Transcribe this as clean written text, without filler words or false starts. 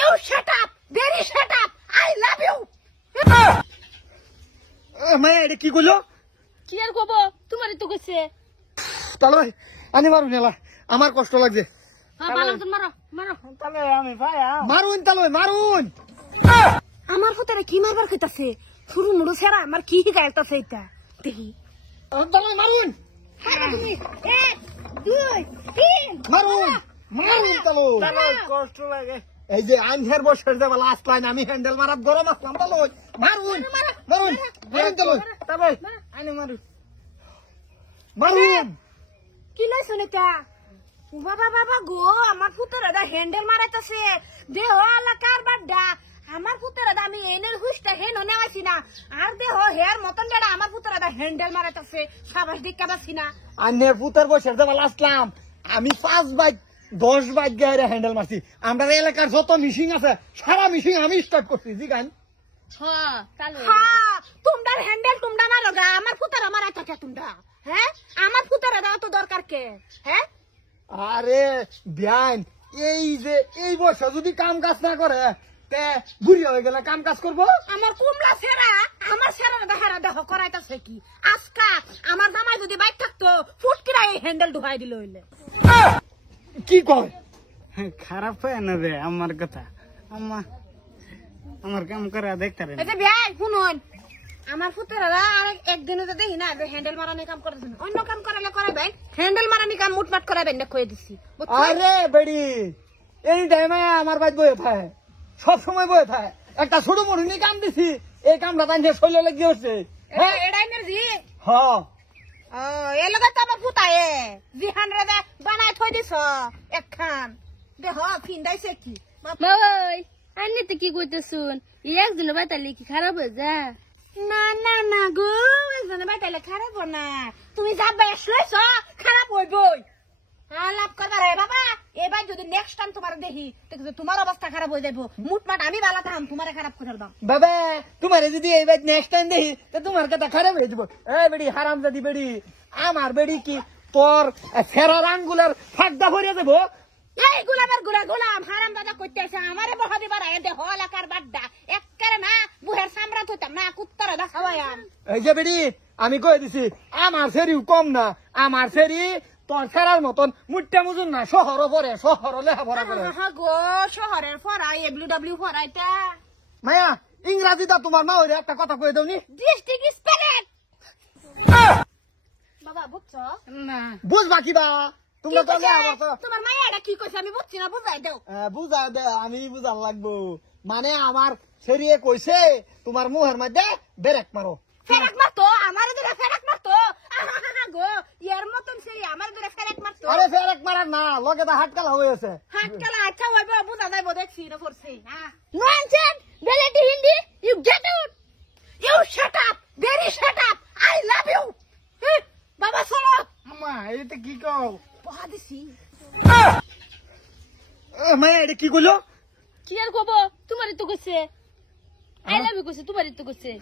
You shut up! Very shut up! I love you! মায়া এটা কি করলো? কি আর কব তোমারই তো কইছে। তাহলে আনি মারুন এলা, আমার কষ্ট লাগছে। হ্যাঁ ভালো মতন মারো মারো। তাহলে আমি ভাই মারুন তাহলে মারুন। আমার ফুতারে কি মারবার কইতাছে? শুরু মুড়ো সেরা আমার কি গাইতাছে এটা দেখি। তাহলে মারুন তুমি 1 2 3 মারুন মারুন তাহলে। তাহলে কষ্ট লাগে। এই যে আনসার বসে দেবা লাস্ট লাইন আমি হ্যান্ডেল মারাত গরম আসলাম তাহলে মারুন মারুন মারুন তাহলে তারপর আনি মারু মারুন। কি লাইছ নেতা? বাবা বাবা গো আমার ফুতারে দা হ্যান্ডেল মারাইতাছে। দেহ এলাকার বাড্ডা আমার ফুতারে দা আমি এনের হুইসটা হেন নেওয়াছি না। আর দেহ হেয়ার মতন যেটা আমার ফুতারে দা হ্যান্ডেল মারাইতাছে। সাবাস দিকা বাসি না। আন্নের পুতার বসে দেবা লাস্টলাম আমি 5 বাইক 10 বাইক গায়ে হ্যান্ডেল মারছি। আমরা এলাকার যত মিশিং আছে সারা মিশিং আমি স্টার্ট করছি জি গান। হ্যাঁ তোমরা হ্যান্ডেল তোমরা মারো গা আমার ফুতারে মারাইতা কে তোমরা? হ্যাঁ আমার ফুতারে দা তো দরকার কে? হ্যাঁ আরে বিয়ান এই যে এই বয়সে যদি কাম কাজ না করে তে বুড়ি হয়ে গেলে কাম কাজ করবো। আমার কুমলা সেরা আমার সেরা দেহারা দেহ করাইতাছে কি আজকা আমার জামাই যদি বাইক থাকতো ফুটকিরা এই হ্যান্ডেল ঢুকাই দিল হইলে। কি কয়? খারাপ হয় না রে আমার কথা। আমার কাম করে দেখতে রে। এই যে ভাই শুনুন আমার ফুতেরা আর একদিনও তো দেখি না হ্যান্ডেল মারানি কাম করতেছেন, অন্য কাম করালে করাবেন, হ্যান্ডেল মারানি কাম মুটমাট করাবেন না কয়ে দিছি। আরে বেড়ি এই টাইমে আমার বাইক বয়ে থাকে সব সময় বয়ে থাকে। একটা ছোট মরুনি কাম দিছি এই কামটা তাই শরীরে লেগে হচ্ছে। এটা এনার্জি হ্যাঁ এ লগে তো আমার ফুতায়ে জিহান রে বানাই থই দিছ একখান দেহ ফিন্দাইছে কি ওই আন্নি তো কি কইতেছুন একজনের বাইতালি কি খারাপ হয়ে যা? না না না গো একজনে বাইতালে খারাপ না, তুমি যা বেশ লইছ খারাপ হইবই। লাভ করবার রে বাবা এবার যদি নেক্সট টাইম তোমার দেখি তোমার অবস্থা খারাপ হয়ে যাবো মুটমাট আমি বালা থাম তোমারে খারাপ করে দাম। বাবা তোমার যদি এই বাইক নেক্সট টাইম দেখি তো তোমার কথা খারাপ হয়ে যাবো। এই বেড়ি হারাম জাদি বেড়ি আমার বেড়ি কি তোর ফেরার আঙ্গুলার ফাঁকদা ভরিয়ে দেবো। এই গোলামের গুড়া গোলাম হারাম দাদা কইতেছে আমারে বহা দিবার আয় দেহ এলাকার বাড্ডা এককারে না বুহের সামরা থইতাম না কুত্তারে দেখাওয়াম। এই যে বেড়ি আমি কয়ে দিছি আমার ফেরিও কম না, আমার ফেরি তোর ফেরার মতন মুট্টা মুজুন না, শহরও পরে শহর লেখাপড়া করে। গো শহরের ফরাই এব্লিউ ফরাইটা মায়া ইংরাজিটা তোমার মা ওই একটা কথা কয়ে দাওনি। ডিস্ট্রিক্ট স্পেলেট বাবা বুঝছো না বুঝবা কিবা তোমরা তো তোমার মায়েরা কি কইছে আমি বুঝছি না বুঝাই দাও। বুঝা দে আমি বুঝার লাগবো মানে আমার ফেরিয়ে কইছে তোমার মুহের মধ্যে বেরেক মারো। ফেরাক মারতো আমারে ধরে ফেরাক মারতো গো ইয়ার মতন সেই আমারে ধরে ফেরাক মারতো। আরে ফেরেক মারার না লগে তো হাটকালা হয়েছে। হাত কালা আচ্ছা হইবো বুঝা যাইবো দেখছি না করছি ননসেন্স বেলেটি Hindi you get out you shut up very shut up I love you. বাবা শোনো আমা এটা কি কও? পহা দিছি মায়া এটা কি করলো? কি আর কব তোমারই তো কইছে আই লাভ ইউ কইছে তোমারই তো কইছে।